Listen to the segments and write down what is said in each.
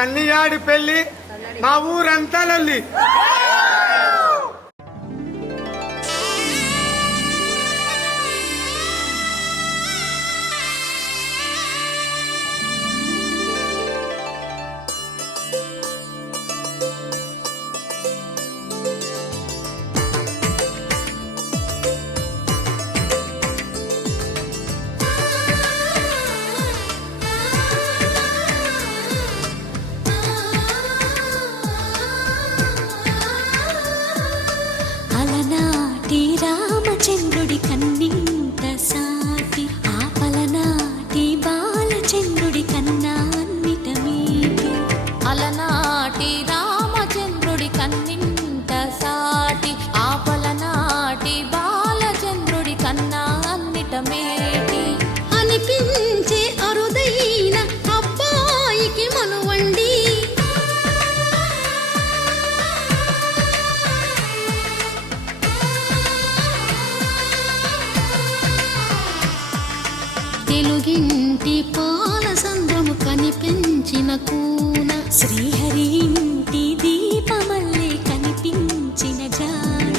సన్నియాడి పెళ్లి మా ఊరంతా లొల్లి. రామచంద్రుడి కన్నింత సాటి ఆపలనాటి బాలచంద్రుడి కన్నా అన్నిట మీటి. అలనాటి రామచంద్రుడి కన్నింత సాటి ఆపలనాటి బాలచంద్రుడి కన్నా అన్నిట మేటి అనిపించే అరుదైన అబ్బాయికి మనువండి. తెలుగింటి పాల సంద్రము కనిపించిన కూన శ్రీహరి ఇంటి దీపమల్లే కనిపించిన జాడ.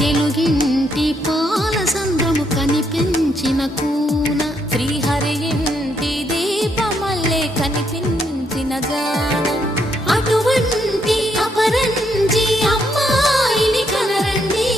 తెలుగింటి పాల సంద్రము కనిపించిన కూన శ్రీహరి ఇంటి దీపమల్లే కనిపించిన జాడ. అటువంటి అపరంజి అమ్మాయిని కనరండి.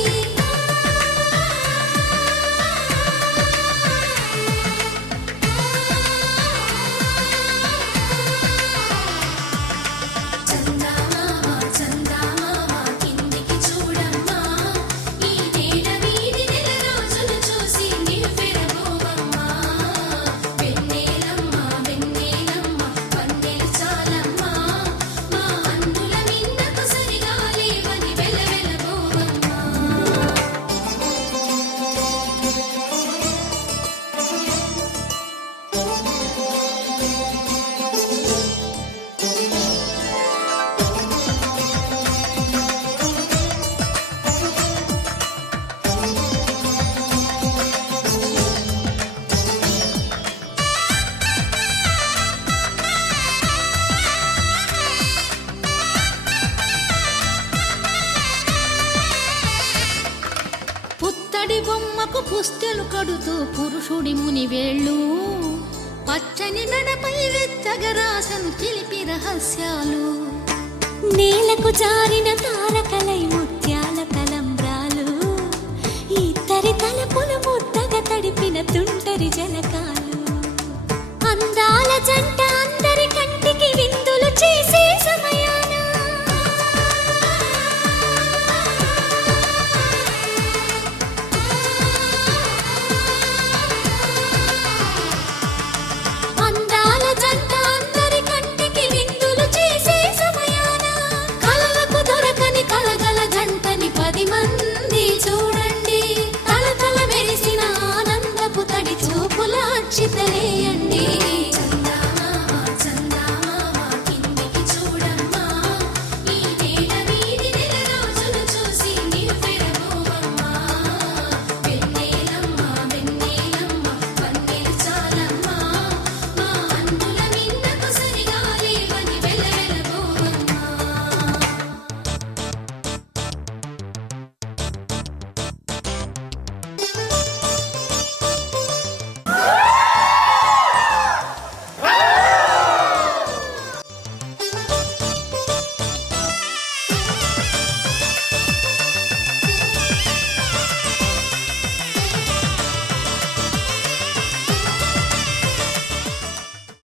పుత్తడి బొమ్మకు పుస్తెలు కడుతూ పురుషుడి ముని వేళ్ళు పచ్చని మెడపై వెచ్చగరాసను చిలిపి రహస్యాలు. నేలకు జారిన తారకలై